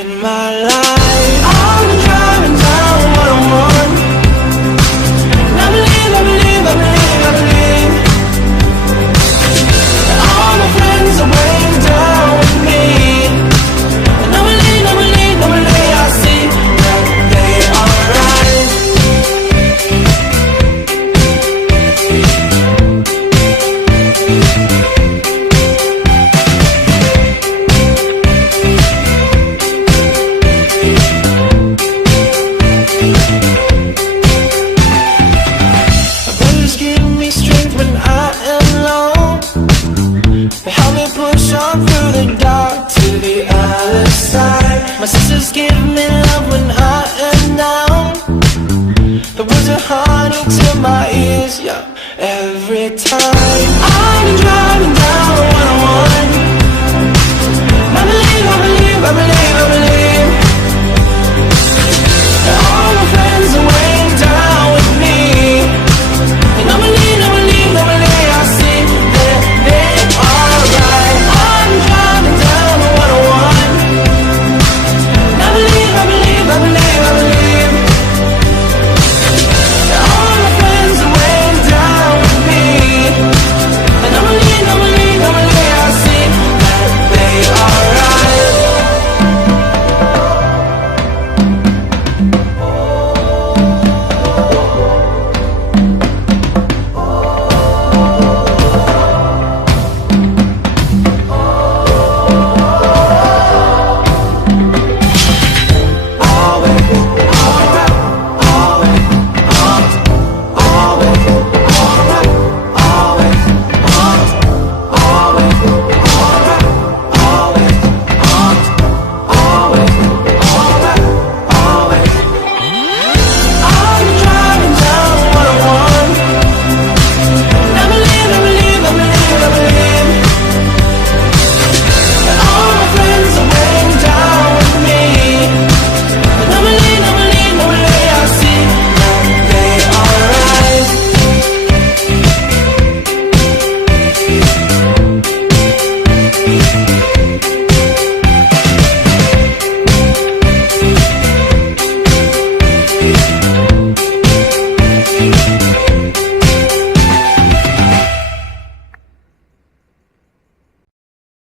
in my life. I'm driving down 101. And I believe, I believe, I believe, I believe that all my friends are way down with me. And I believe, I believe, I believe, I see that they are right. My sisters give me love when I am down. The words are honey to my ears, yeah, every time I'm driving.